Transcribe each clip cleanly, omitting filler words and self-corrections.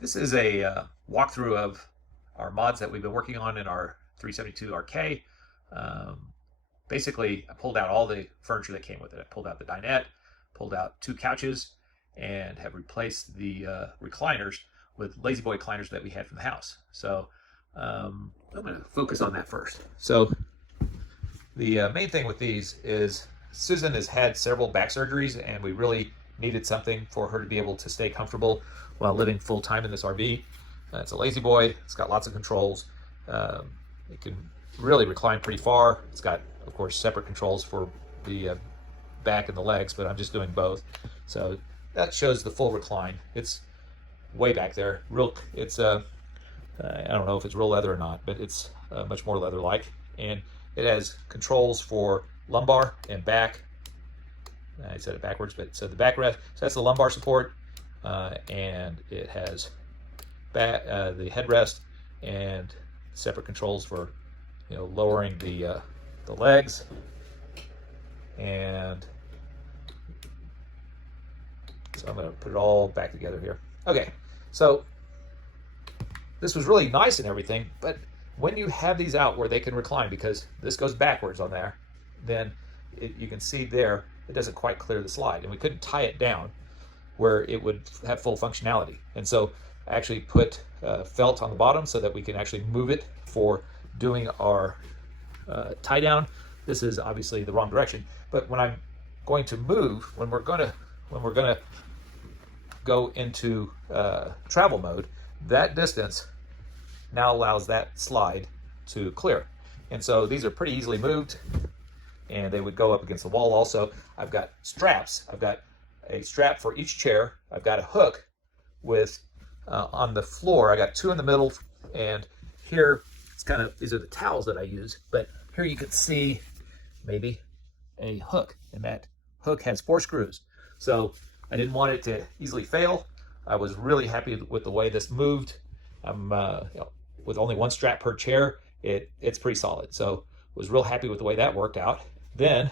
This is a walkthrough of our mods that we've been working on in our 372 RK. Um, Basically, I pulled out all the furniture that came with it. I pulled out the dinette, pulled out two couches, and have replaced the recliners with Lazy Boy recliners that we had from the house. So I'm going to focus on that first. So the main thing with these is Susan has had several back surgeries, and we really needed something for her to be able to stay comfortable while living full time in this RV. It's a Lazy Boy. It's got lots of controls. It can really recline pretty far. It's got, of course, separate controls for the back and the legs, but I'm just doing both. So that shows the full recline. It's way back there. It's I don't know if it's real leather or not, but it's much more leather-like, and it has controls for lumbar and back. I said it backwards, but so the backrest. So that's the lumbar support, and it has the headrest and separate controls for lowering the legs, and so I'm going to put it all back together here. Okay, so this was really nice and everything, but when you have these out where they can recline, because this goes backwards on there, then you can see there it doesn't quite clear the slide, and we couldn't tie it down where it would have full functionality. And so I actually put felt on the bottom so that we can actually move it for doing our tie down. This is obviously the wrong direction, but when I'm going to move, when we're gonna go into travel mode, that distance now allows that slide to clear. And so these are pretty easily moved, and they would go up against the wall. Also, I've got straps. I've got a strap for each chair. I've got a hook with on the floor. I got two in the middle, and here it's kind of, these are the towels that I use, but here you can see maybe a hook, and that hook has 4 screws. So I didn't want it to easily fail. I was really happy with the way this moved. I'm with only one strap per chair, it's pretty solid. So was real happy with the way that worked out. Then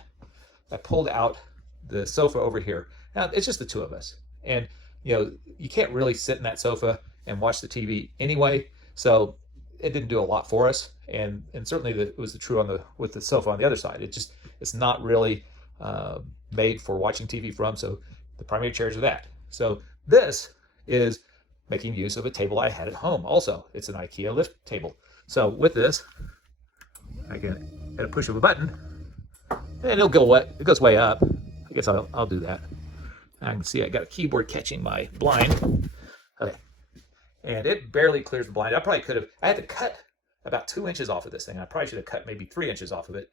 I pulled out the sofa over here. Now it's just the two of us, and you can't really sit in that sofa and watch the TV anyway. So it didn't do a lot for us, and certainly it was true with the sofa on the other side. It's not really made for watching TV from. So the primary chairs are that. So this is making use of a table I had at home. Also, it's an IKEA lift table. So with this, I can at a push of a button, and it goes way up. I guess I'll do that. I can see I got a keyboard catching my blind. Okay, and it barely clears the blind. I had to cut about 2 inches off of this thing. I probably should have cut maybe 3 inches off of it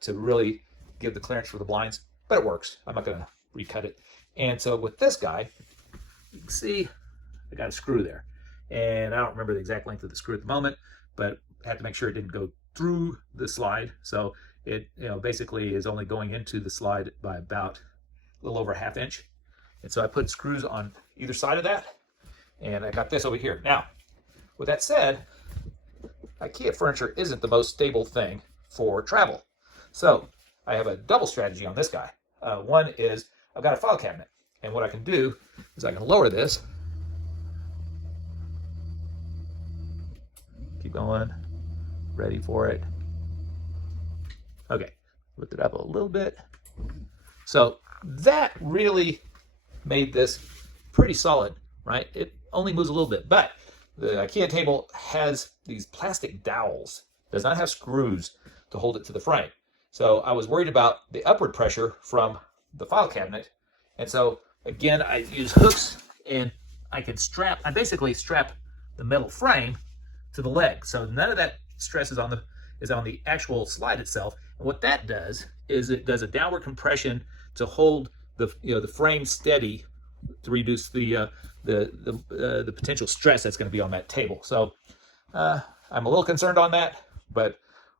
to really give the clearance for the blinds, but it works. I'm not going to recut it. And so with this guy, you can see I got a screw there, and I don't remember the exact length of the screw at the moment, but I had to make sure it didn't go through the slide. So it basically is only going into the slide by about a little over a ½ inch. And so I put screws on either side of that, and I got this over here. Now, with that said, IKEA furniture isn't the most stable thing for travel. So I have a double strategy on this guy. One is I've got a file cabinet, and what I can do is I can lower this. Keep going. Ready for it. Okay, lift it up a little bit. So that really made this pretty solid, right? It only moves a little bit, but the IKEA table has these plastic dowels. It does not have screws to hold it to the frame. So I was worried about the upward pressure from the file cabinet. And so again, I use hooks, and I basically strap the metal frame to the leg. So none of that stress is on the actual slide itself. And what that does is it does a downward compression to hold the frame steady to reduce the potential stress that's going to be on that table. So I'm a little concerned on that, but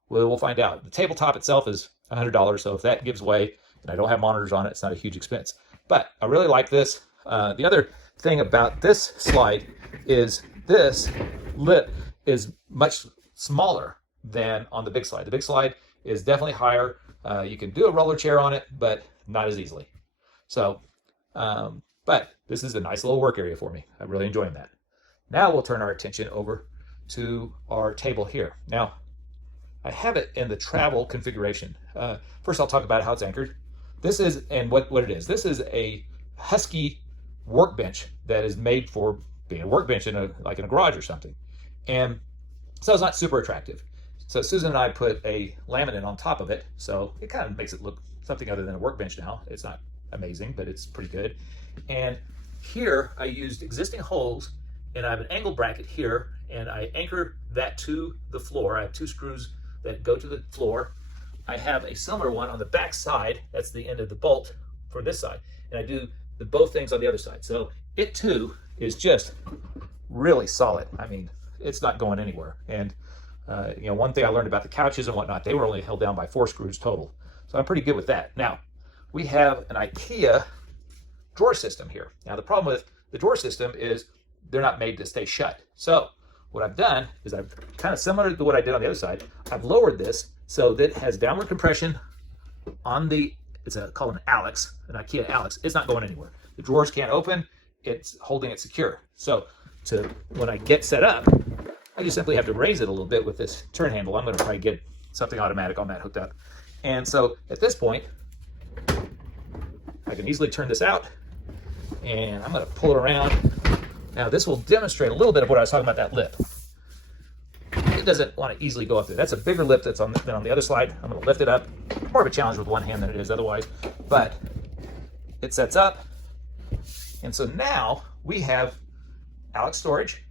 we'll find out. The tabletop itself is $100, so if that gives way and I don't have monitors on it, it's not a huge expense. But I really like this. The other thing about this slide is this lip is much smaller than on the big slide. The big slide is definitely higher. You can do a roller chair on it, but not as easily. So, but this is a nice little work area for me. I'm really enjoying that. Now we'll turn our attention over to our table here. Now, I have it in the travel configuration. First, I'll talk about how it's anchored. This is, and what it is. This is a Husky workbench that is made for being a workbench in like in a garage or something. And so it's not super attractive. So Susan and I put a laminate on top of it, so it kind of makes it look something other than a workbench now. It's not amazing, but it's pretty good. And here I used existing holes, and I have an angle bracket here, and I anchor that to the floor. I have 2 screws that go to the floor. I have a similar one on the back side. That's the end of the bolt for this side. And I do both things on the other side. So it too is just really solid. I mean, it's not going anywhere. And you know, one thing I learned about the couches and whatnot, they were only held down by 4 screws total. So I'm pretty good with that. Now, we have an IKEA drawer system here. Now, the problem with the drawer system is they're not made to stay shut. So what I've done is I've kind of similar to what I did on the other side. I've lowered this so that it has downward compression on the, it's called an Alex, an IKEA Alex. It's not going anywhere. The drawers can't open. It's holding it secure. So when I get set up, I just simply have to raise it a little bit with this turn handle. I'm going to try to get something automatic on that hooked up. And so at this point, I can easily turn this out, and I'm going to pull it around. Now this will demonstrate a little bit of what I was talking about, that lip. It doesn't want to easily go up there. That's a bigger lip than on the other slide. I'm going to lift it up. More of a challenge with one hand than it is otherwise, but it sets up. And so now we have Alex storage.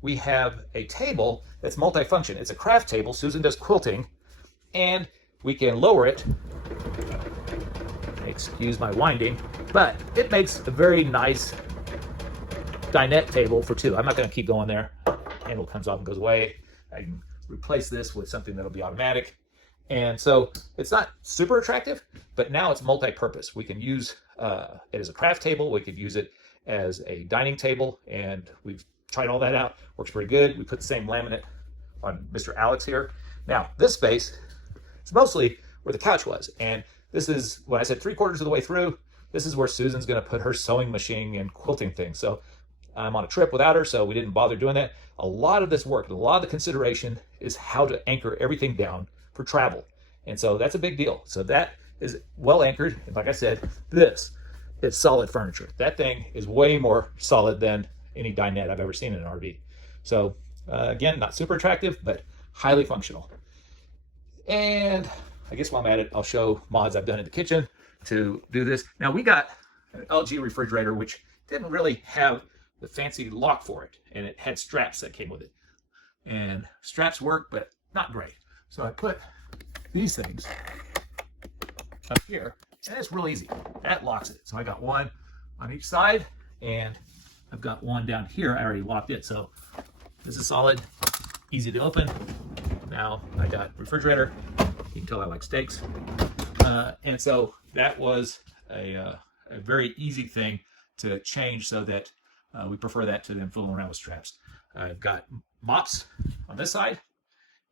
We have a table that's multifunction. It's a craft table. Susan does quilting, and we can lower it. Excuse my winding, but it makes a very nice dinette table for 2. I'm not going to keep going there. Handle comes off and goes away. I can replace this with something that'll be automatic. And so it's not super attractive, but now it's multi-purpose. We can use it as a craft table. We could use it as a dining table, and we've tried all that out. Works pretty good. We put the same laminate on Mr. Alex here. Now, this space is mostly where the couch was. And this is, when I said 3/4 of the way through, this is where Susan's going to put her sewing machine and quilting things. So I'm on a trip without her, so we didn't bother doing that. A lot of this work, a lot of the consideration is how to anchor everything down for travel. And so that's a big deal. So that is well anchored. And like I said, this is solid furniture. That thing is way more solid than any dinette I've ever seen in an RV. So again, not super attractive, but highly functional. And I guess while I'm at it, I'll show mods I've done in the kitchen to do this. Now, we got an LG refrigerator, which didn't really have the fancy lock for it, and it had straps that came with it. And straps work, but not great. So I put these things up here, and it's real easy. That locks it. So I got one on each side, and I've got one down here. I already locked it, so this is solid, easy to open. Now I got refrigerator. You can tell I like steaks. And so that was a very easy thing to change so that we prefer that to them fooling around with straps. I've got mops on this side,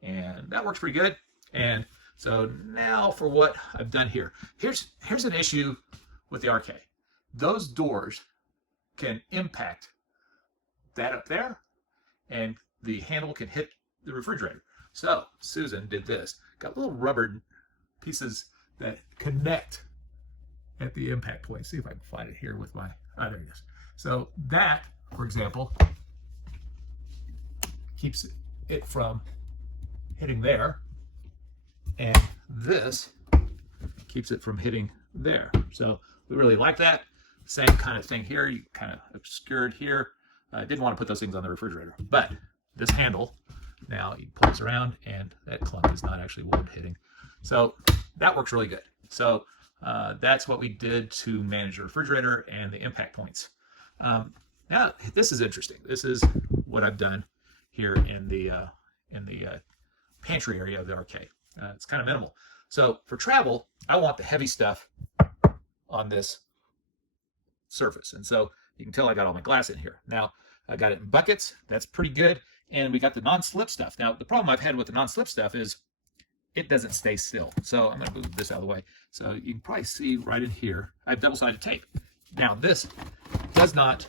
and that works pretty good. And so now for what I've done here. Here's an issue with the RK. Those doors can impact that up there, and the handle can hit the refrigerator. So Susan did this. Got little rubber pieces that connect at the impact point. See if I can find it here with my, there it is. So that, for example, keeps it from hitting there, and this keeps it from hitting there. So we really like that. Same kind of thing here. You kind of obscured here. I didn't want to put those things on the refrigerator, but this handle, now you pull this around, and that clunk is not actually wood hitting. So that works really good. So that's what we did to manage the refrigerator and the impact points. Now this is interesting. This is what I've done here in the pantry area of the RK. It's kind of minimal. So for travel, I want the heavy stuff on this surface, and so you can tell I got all my glass in here. Now I got it in buckets. That's pretty good. And we got the non-slip stuff. Now the problem I've had with the non-slip stuff is it doesn't stay still. So I'm going to move this out of the way. So you can probably see right in here, I have double-sided tape. Now this does not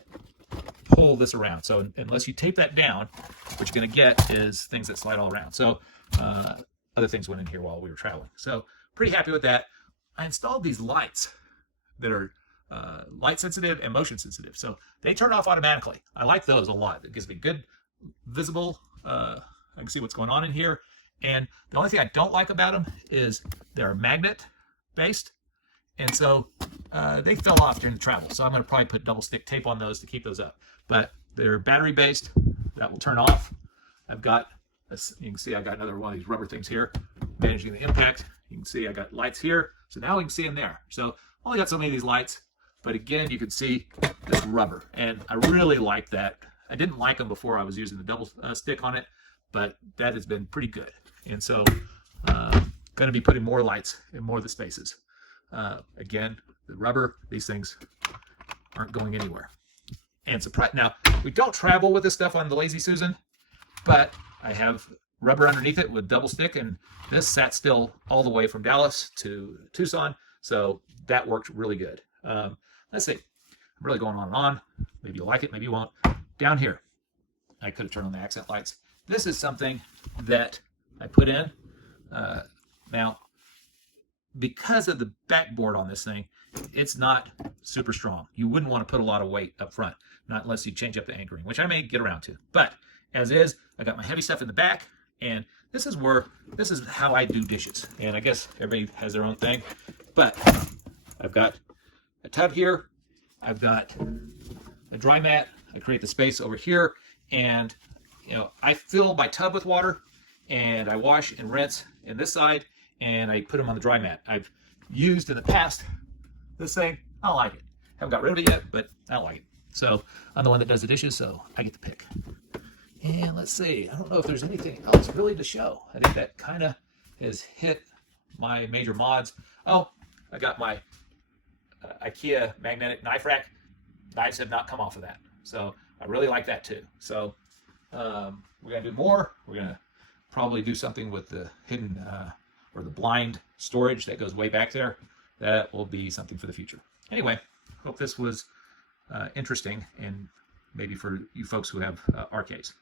pull this around. So unless you tape that down, what you're going to get is things that slide all around. So other things went in here while we were traveling. So pretty happy with that. I installed these lights that are light sensitive and motion sensitive. So they turn off automatically. I like those a lot. It gives me good visible, I can see what's going on in here. And the only thing I don't like about them is they're magnet based. And so they fell off during the travel. So I'm going to probably put double stick tape on those to keep those up. But they're battery based. That will turn off. I've got, you can see I got another one of these rubber things here, managing the impact. You can see I got lights here. So now we can see them there. So only got so many of these lights. But again, you can see this rubber. And I really like that. I didn't like them before I was using the double stick on it, but that has been pretty good. And so going to be putting more lights in more of the spaces. Again, the rubber, these things aren't going anywhere. And surprise, now we don't travel with this stuff on the Lazy Susan, but I have rubber underneath it with double stick, and this sat still all the way from Dallas to Tucson, so that worked really good. Let's see, I'm really going on and on. Maybe you'll like it, maybe you won't. Down here, I could have turned on the accent lights. This is something that I put in. Now, because of the backboard on this thing, it's not super strong. You wouldn't want to put a lot of weight up front, not unless you change up the anchoring, which I may get around to. But as is, I got my heavy stuff in the back, and this is how I do dishes. And I guess everybody has their own thing, but I've got a tub here. I've got a dry mat. I create the space over here, and I fill my tub with water, and I wash and rinse in this side, and I put them on the dry mat. I've used in the past this thing. I don't like it. Haven't got rid of it yet, but I don't like it. So I'm the one that does the dishes, so I get to pick. And let's see. I don't know if there's anything else really to show. I think that kind of has hit my major mods. Oh, I got my IKEA magnetic knife rack. Knives have not come off of that. So I really like that too. So we're going to do more. We're going to probably do something with the hidden or the blind storage that goes way back there. That will be something for the future. Anyway, hope this was interesting, and maybe for you folks who have RKs.